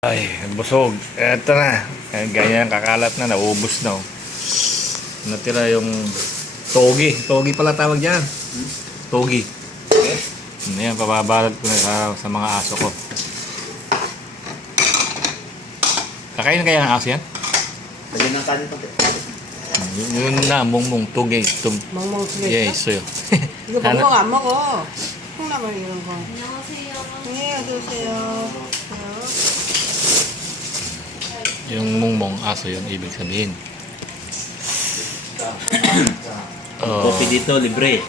Ay, busog. Eto na. Ganyan kakalat na, naubos na. Oh. Natira yung togi. Togi pala tawag dyan. Togi. Ayan, pababalad ko na sa mga aso ko. Kakain kaya ng aso yan? Lagyan ng kanin pati. Yun na, mungmung, togi. 멍멍 집에 Yeah, 있어? 있어요. 이거 멍멍 안 먹어. 콩나물 이런 거. 안녕하세요. 네, 어서 오세요. Yung mungmong aso yun, ibig sabihin. Coffee dito, libre.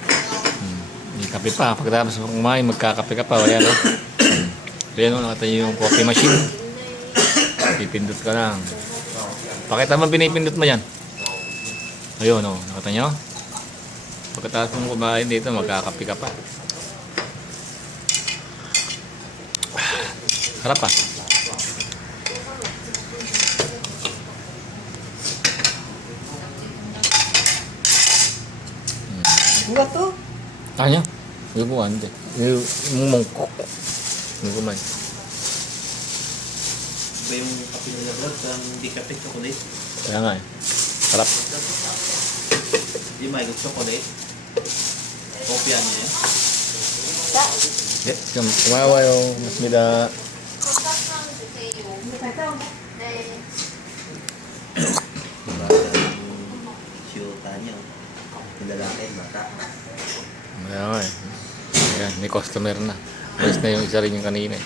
May kape pa. Pagkatapos kumain, magkakape ka pa. Wala no? Ayan o, nakatayo yung coffee machine. Pipindot ka lang. Pakita mo pinipindot mo yan. Ayun o, nakita nyo? Pagkatapos mong kumain dito, magkakape ka pa. Harap pa. 이것도? 아니야. 이거 안 돼. 이거 멍멍 콕. 이거만. Iba yung kape nila vlog, ang hindi kape, chocolate. Kaya nga eh. Harap. Hindi may chocolate. Coffee ano yun? 네, 지금 고마워요. 맞습니다. 닭가슴 주세요. 네. Shoota niyo. Yung lalaki, bata. Kaya nga eh. Ayan, may customer na. Alis na yung isa rin yung kanina eh.